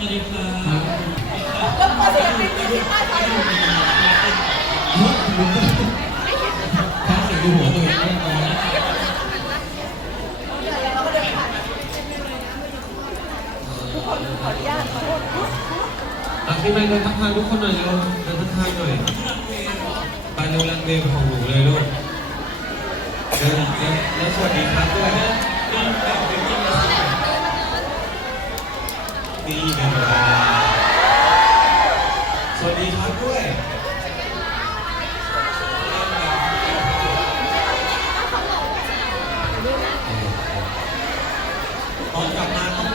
วัสดีครับแล้วก็ศิลปินที่ที่ใต้ใต้ถ้าเสียงดูหัวตัวเองก็พอนะเราก็เดินผ่านทุกคนขออนุญาตขอโทษอะพี่ไม่เดินทักทายทุกคนหน่อยเร็วเดินทักทายหน่อยไปเร็วรันเวย์ของหนูเลยลูกเดินเดินแล้วสวัสดีครับด้วย นี่เป็นเวลาสวัสดีครับด้วยตอนกลับมาต้องเดินถอยหลัง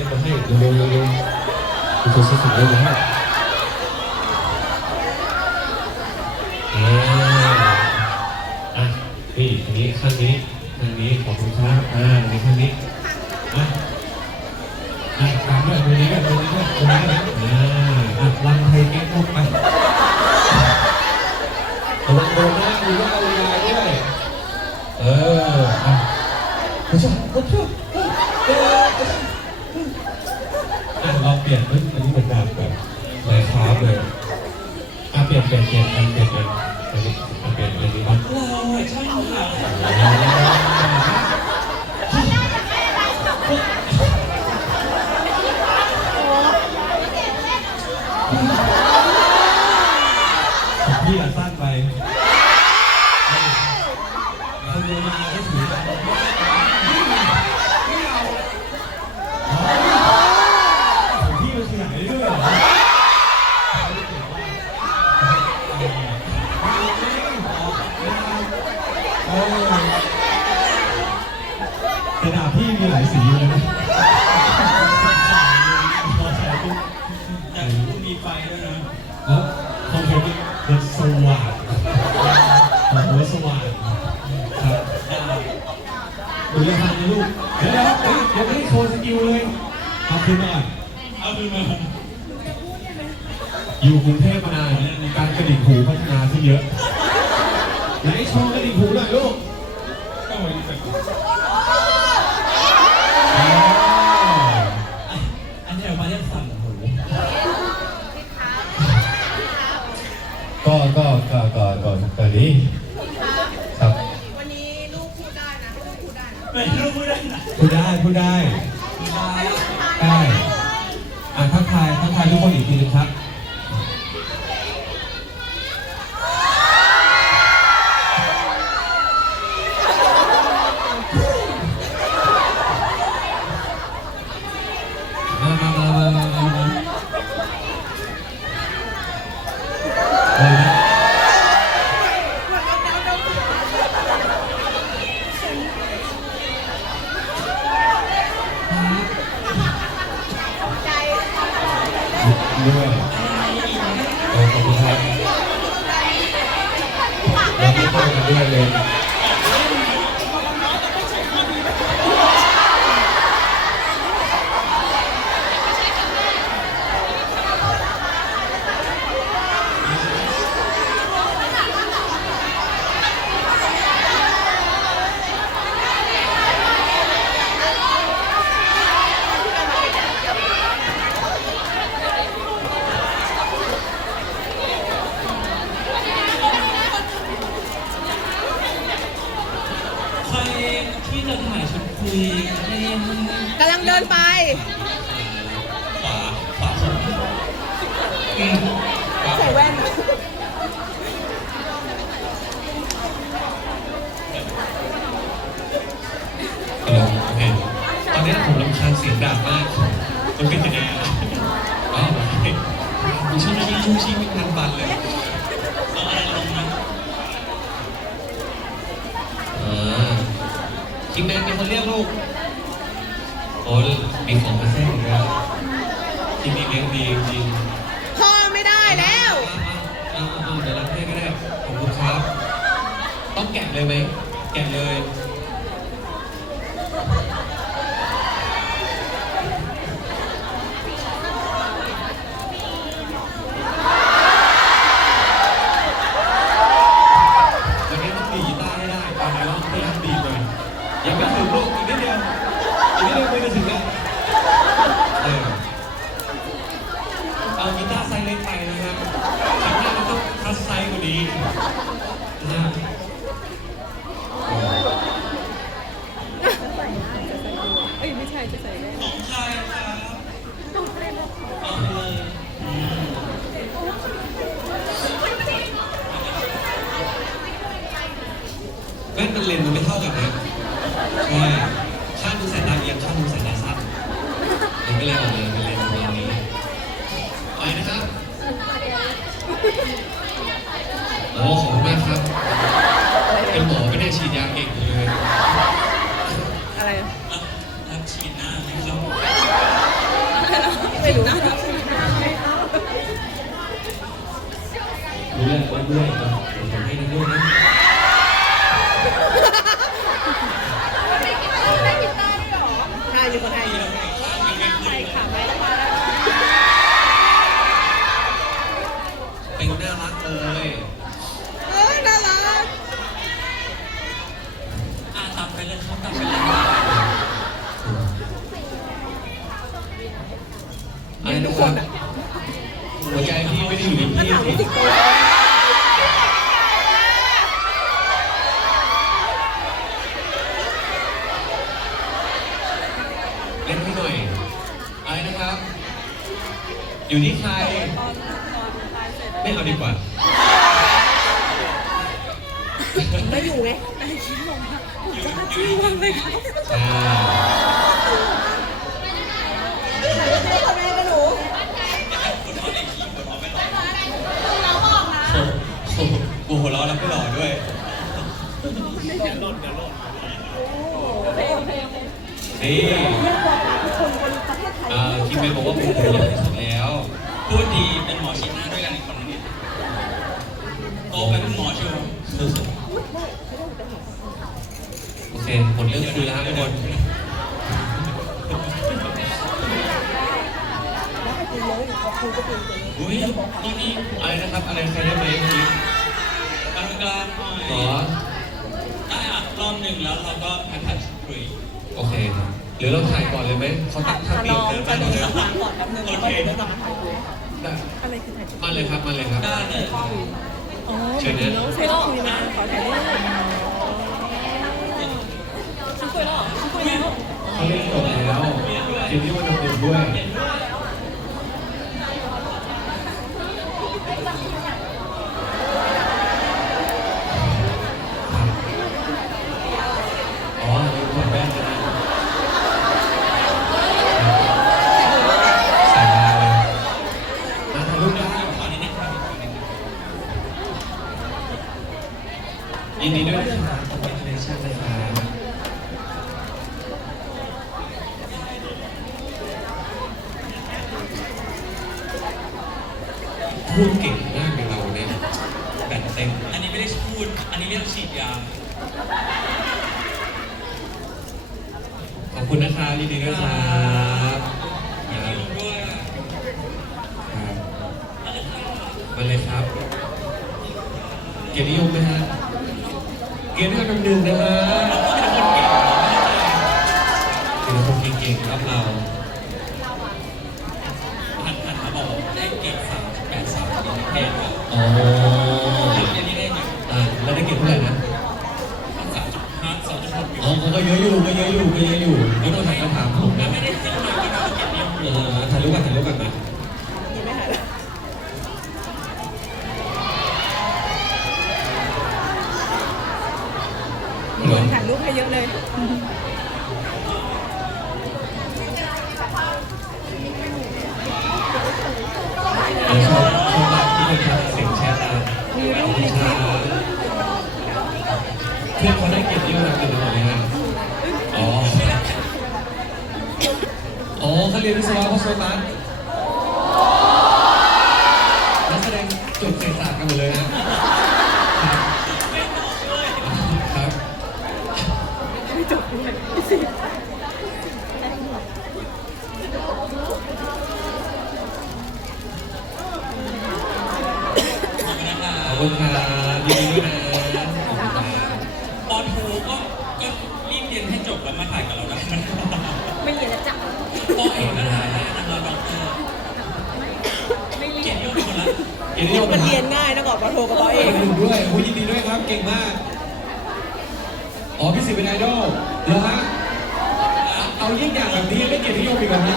ล่นมาให้เร็วเร็วเร็วเร็วมีคนซื้อของเล่นมาให้อ่าอะนี่อันนี้ข้างนี้ข้างนี้ขอบคุณครับอ่าอันนี้ข้างนี้ ดูยังทันนะลูกเดี๋ยวเดี๋ยวเฮ้ยเดี๋ยวไม่ได้โชว์สกิลเลยเอาคืนมาก่อนเอาคือมาอยู่กรุงเทพมานานการกระดิ่งหูพัฒนาขึ้นเยอะไหนโชว์กระดิ่งหูหน่อยลูกก็วันนี้แต่อ่าอันนี้ออกมาเรียกสั่นหูก็ก็ก็ก็ก็ก็ดี พูดได้พูดได้ได้อะทักทายทักทายทุกคนอีกทีนึงครับ ชุ่มชี้ชุ่มชี้มีพันปันเลยเอาอะไรลงนะอ่าทีมงานเป็นคนเรียกลูกโอ้ยมีของมาแทรกอีกแล้วทีมนี้เลี้ยงดีจริงพ่อไม่ได้แล้วเอาเอาเอาเดี๋ยวรับให้ก็ได้ขอบคุณครับ ต้องแกะเลยไหมแกะเลย ล่นให้หน่อยอะไรนะครับ อยู่ที่ใครไม่เอาดีกว่า ไม่อยู่ไงไม่คิดลงมาจะชื่อวันเลยครับอ่าไม่ทำอะไรกันหนูคุณพ่อเด็กขี้หัวเราะไม่หล่อโอ้โหกูหัวเราะแล้วไม่หล่อด้วยเดี๋ยวหล่นเดี๋ยวหล่นโอเคโอเคโอเคนี่ เอ่อทีมเมย์บอกว่าผมหัวเราะที่สุดแล้วพูดดีเป็นหมอฉีดหน้าด้วยกันอีกคนนึงเนี่ยโตเป็นหมอเชียวโอเคหมดเรื่องคุยแล้วครับทุกคนวุ้ยตอนนี้อะไรนะครับอะไรใครได้ไหมเมื่อกี้กลางกลางหน่อยขอได้อะรอบหนึ่งแล้วเราก็มาถัดคุยโอเค หรือเราถ่ายก่อนเลยไหมเขาตัดท่าถ้าเปลี่ยน้นองเดินจะมาดูเลยสะพานก่อนแป๊บนึงแล้วก็เดี๋ยวจะมาถ่ายด้วยได้อะไรคือถ่ายมาเลยครับมาเลยครับได้เลยอ๋อน้องใช้ต้องคุยมาขอถ่ายรูปฉันคุยแล้วเหรอฉันคุยแล้วเขาเล่นจบแล้วเกมที่วันดำเนินด้วย เกียรตินิยมไหมฮะเกียรตินิยมอันดับหนึ่งนะฮะเป็นคนเก่งๆครับเราหันหันมาบอกได้เก็บสามแปดสามเอ็ดอ๋ออันนี้ได้หนึ่งอ่าแล้วได้เก็บเท่าไหร่นะสามจุดห้าสองจุดหกอ๋อเขาก็เยอะอยู่ก็เยอะอยู่ก็เยอะอยู่ไม่ต้องถามคำถามผมนะ ไม่ได้ซื้อมาก็มาเก็บเรียบ เออถ่ายรูปกันถ่ายรูปกันนะ ยังไม่ถ่ายเลย ยอะเลย เออชอบชอบมากที่เป็นเสียงแชทนะ มีรูปมีคลิป เพื่อนเขาได้เกียรตินิยมระดับหนึ่งหมดเลยฮะอ๋อ อ๋อเขา เกียรตินิยมมันนะเรียนครับง่ายนะก่อนปอโทกับปอเอเอกกหนึ่งด้วยโอ้ยยินดีด้วยครับ เก่งมาก อ๋อพี่สิเป็นไอดอลเหรอฮะ เอายิ่งอย่างแบบนี้ได้เกียรตินิยมอีกเหรอฮะ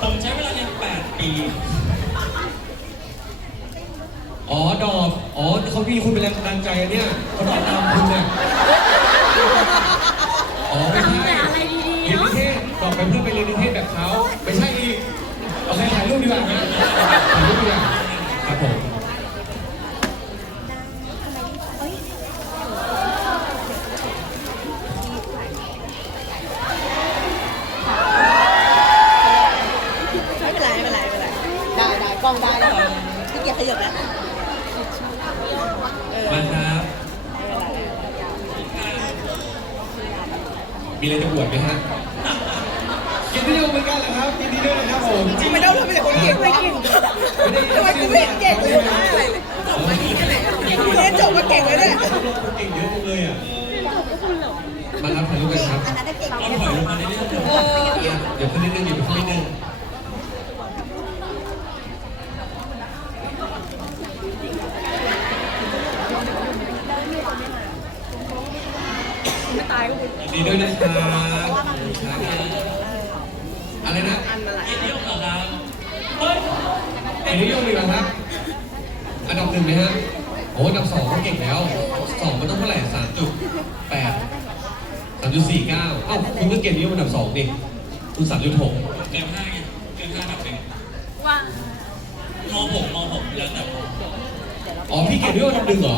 ผมใช้เวลาเรียน8ปี อ๋อ ดอก อ๋อเขามีคุณเป็นแรงบันดาลใจอันเนี่ยเขาดอกตามคุณเนี่ยอ๋อไม่ใช่แต่อะไรดีๆเรียนเนาะนิเทศบอกไปเพื่อไปเรียนนิเทศแบบเขาไม่ใช่ อีกโอเคถ่ายรูปดีกว่านะถ่ายรูปดีกว่าครับผมเป็นไรไม่เป็นไรไม่เป็นไรได้ได้กล้องได้แล้วพี่เกียรติขยับแล้วเออ มาครับ มีอะไรจะบวชไหมฮะเกียรตินิยมเหมือนกันเหรอครับยินดีด้วยนะครับผม จริงไม่ต้องทำเป็นคนเก่งวะทำไมกูไม่เห็นเก่งเลยอะไรเลยจบมาดีแค่ไหนอะเรียนจบมาเก่งเลยเนี่ย คนเก่งเยอะจังเลยอะมารับถ่ายรูปกันครับ ก็ถอยลงมาเรื่อยๆ เออ เดี๋ยวขึ้นนิดนึงเดี๋ยวขึ้นนิดนึง ไม่ตายก็บุญ ยิน ดีด้วยนะครับอะไรนะอันอะไรเกียรติยศเหรอครับเฮ้ยเกียรตินิยมอีกแล้วครับ อันดับหนึ่งไหมฮะโอ้อันดับสองก็เก่งแล้วสองมันต้องเท่าไหร่สามจุดแปดสามจุดสี่เก้าเอ้าคุณก็เกียรตินิยมอันดับสองดิคุณสามจุดหกเกินห้าไงเกินห้าแบบหนึ่งว่ามหกมหกแล้วแต่อ๋อพี่เกียรตินิยมอันดับหนึ่งเหรอ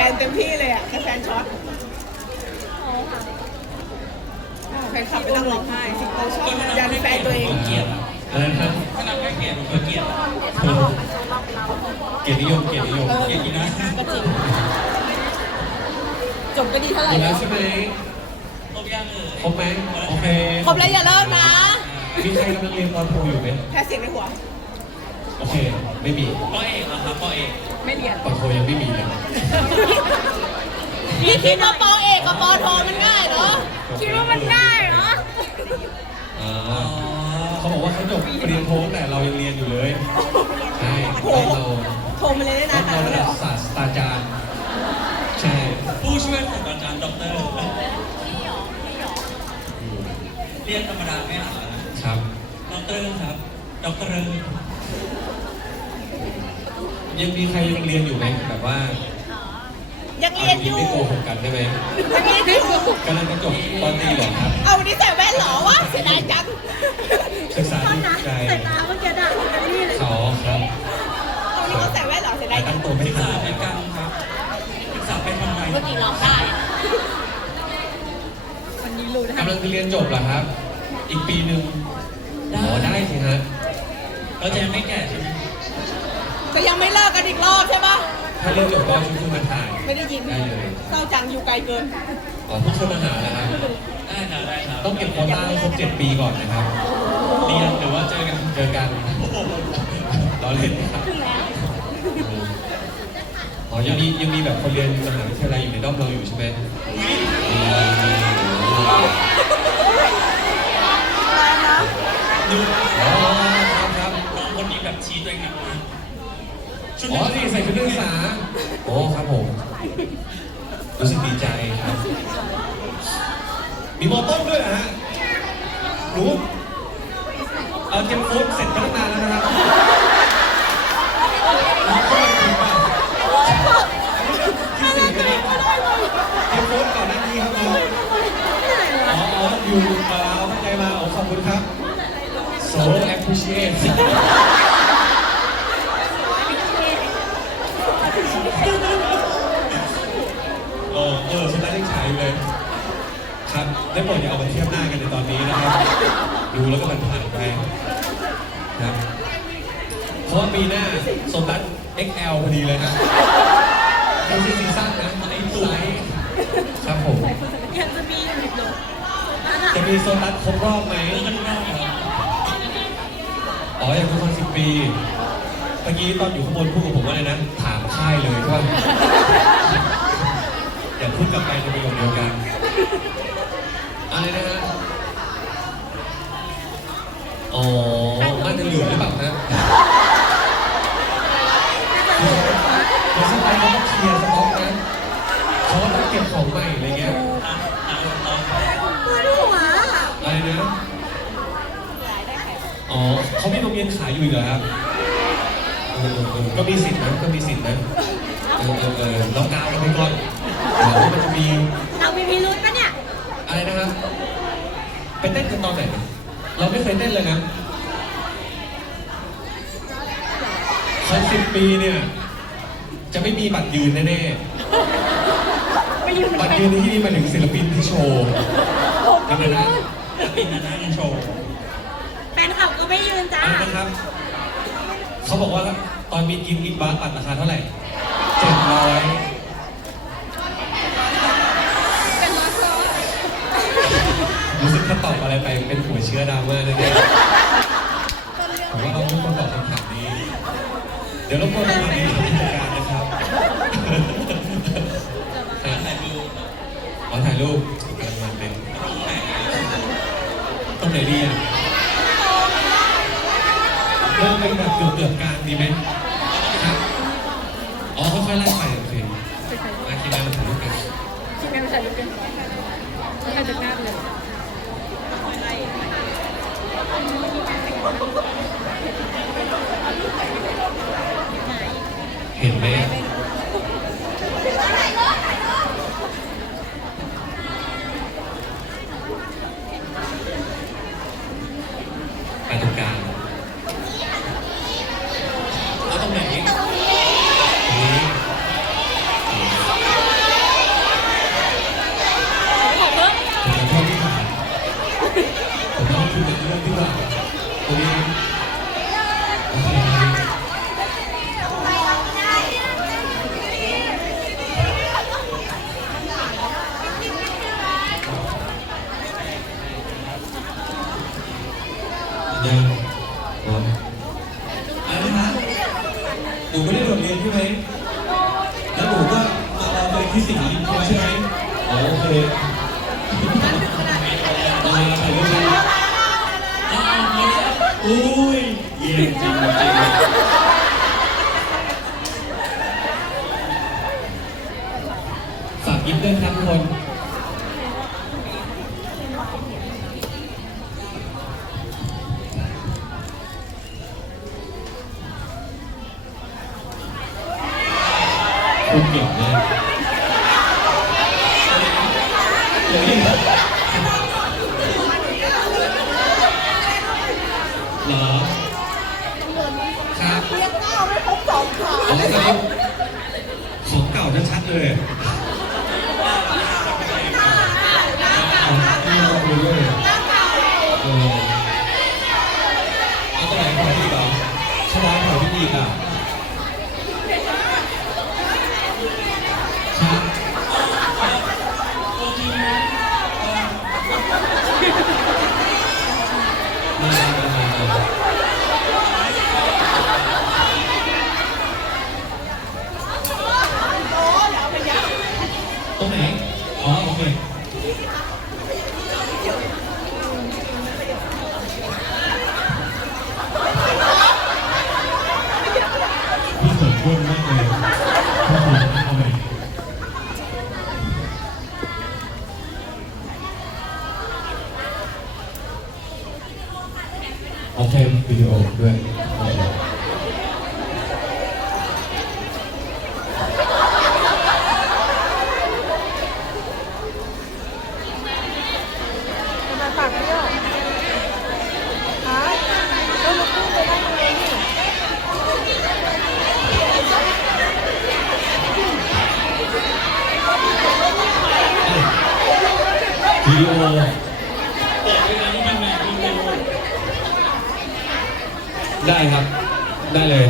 แฟนเต็มที่เลยอะแต่แฟนช็อตแฟนคลับไปนั่งร้องไห้สิงโตชอบยันแฟนตัวเองเกียรติอะไรนะครับถ้าเราแค่เกียรติก็เกียรติเกียรตินิยมเกียรตินิยมเกียรตินะก็จริงจบก็ดีเท่าไหหมร่ดแล้แล้ววใช่ไหมครบยังเอ่ยครบไหมโอเคครบแล้วอย่าเลิกนะมีใครกำลังเรียนตอนโทอยู่ไหมแพ้เสียงในหัวโอเค ไม่มีปอเอกเหรอครับปอเอกไม่เรียนตอนโทยังไม่มีเลยพี่คิดว่าปอเอกกับปอโทมันง่ายเหรอ คิดว่ามันง่ายเหรออ่าอ๋อเขาบอกว่าเขาจบปริญญาโทตั้งแต่เรายังเรียนอยู่เลยใช่โหตอนเราโทรมาเลยได้ตนะอนคะเราระเลยดัเหบรอศาสตราจารย์ใช่ผู้ช่วยศาสตราจารย์ด็อกเตอร์อืมเรียนธรรมดาไม่หรอครับด็อกเตอร์ครับด็อกเตอร์ ยังมีใครยังเรียนอยู่ไหมแบบว่ายังเรียนอยู่ ไม่โกหกกันใช่ไหมยังเรียนอยู่ กำลังจะจบตอนตีเหรอครับ เอาวันนี้ใส่แว่นเหรอวะเสียดายจังศึกษาดูใจใส่ตาเมื่อกี้ด่าคนนี้เลยเขาครับเอาวันนี้เขาใส่แว่นเหรอเสียดายจัตั้งงตัวไม่ศึกทัษานเป็นกรรมครับศึกษาเป็นทำไมเมื่อกี้ร้องได้วันนี้รู้นะกำลังจะเรียนจบเหรอครับ อีกปีหนึ่งอ๋อได้สิฮะเราจะยังไม่แก่ใช่ไหม จะยังไม่เลิกกันอีกรอบใช่ปะถ้าเรียนจบก็ชุดคุณมาถ่ายไม่ได้ยินได้เลยเศร้าจังอยู่ไกลเกิน อ๋อเพิ่งเข้ามาหาแล้วครับได้ครับได้ครับต้องเก็บโควต้าให้ครบ7ปีก่อนนะครับเรียนหรือว่าเจอกันเจอกันรอเล่นครับถึงแล้วอ๋อยังมียังมีแบบคนเรียนมหาวิทยาลัยอยู่ในด้อมเราอยู่ใช่ไหมอืมดูอ๋อครับครับน้องคนนี้แบบชี้ตัวเองหนักมาก ชุดอ๋อนี่ใส่ชุดนักศึกษาโอ้ครับผม รู้สึกดีใจครับ มีมอต้นด้วยเหรอฮะหนูเอาเจมส์ฟูดเสร็จไปตั้งนานแล้วนะครับน้องก็ไม่ถูกป่ะที่สี่นะครับเจมส์ฟูดก่อนหน้านี้ครับเราอ๋ออ๋ออยู่เอ่อเอาใจมาโอ้ขอบคุณครับ so appreciate เออเออสไตล์ยังฉายอยู่เลย ครับ ได้โปรดอย่าเอามาเทียบหน้ากันในตอนนี้นะครับดูแล้วก็มันผ่านไปครับเพราะว่าปีหน้าสมรัก XL พอดีเลยนะไม่ใช่ซีซั่นนะไอ้ตัวครับผม ยังจะมีอยู่อีกเหรอจะมีโซตัสครบรอบไหมอ๋อ อย่างทุกคนสิบปีเมื่อกี้ตอนอยู่ข้างบนพูดกับผมว่าอะไรนะ ถามค่ายเลยว่าอย่าพูดกลับไปในประโยคเดียวกัน อะไรนะฮะ อ๋อน่าจะเหลือหรือเปล่าฮะเดี๋ยวสักวันเขาต้องเคลียร์สต็อกนะเขาก็ต้องเก็บของใหม่อะไรเงี้ย ปวดหัว อะไรนะ อ๋ อเขามีโรงเรียนขายอยู่อีกเหรอครับเออเออเออก็มีสิทธิ์นะก็มีสิทธิ์นะเออเออเออเรากาวกันไปก่อนเดี๋ยวมันจะมีเรามีพิรุธปะเนี่ย อะไรนะครับไปเต้นกันตอนไหนเราไม่เคยเต้นเลยนะคอนสิบปีเนี่ยจะไม่มีบัตรยืนแน่ไปยืนๆบัตรยืนในที่นี้หมายถึงศิลปินที่โชว์นั่นนะปิดนะนั่งโชว์แฟนคลับก็ ไม่ยืนจ้าอันนะครับ เขาบอกว่าตอนมีกินอีกบาร์บัตรราคาเท่าไหร่เจ็ดร้อยรู้สึกถ้าตอบอะไรไปเป็นหัวเชื้อดราม่าแน่ๆผมว่าเราต้องตอบคำถามนี้ เดี๋ยวรบกวนทางนี้ทำการนะครับถ่ายรูปขอถ่ายรูปกำลังเป็นตรงไหนดีอะ เป็นแบบเกือบเกือบๆกลางดีไหมครับอ๋อค่อยๆไล่ไปโอเคมาคิดแล้วมาถ่ายรูปกันคิดไม่ใช่ลูกเป็นใครจะกล้าเลยเห็นไหม คุณเก่งมากเฮ้ยเหรอครับเรียกเก้าไม่ครบสองขาอ๋อครับของเก่าชัดๆเลย ดีโอได้ครับ ได้เลย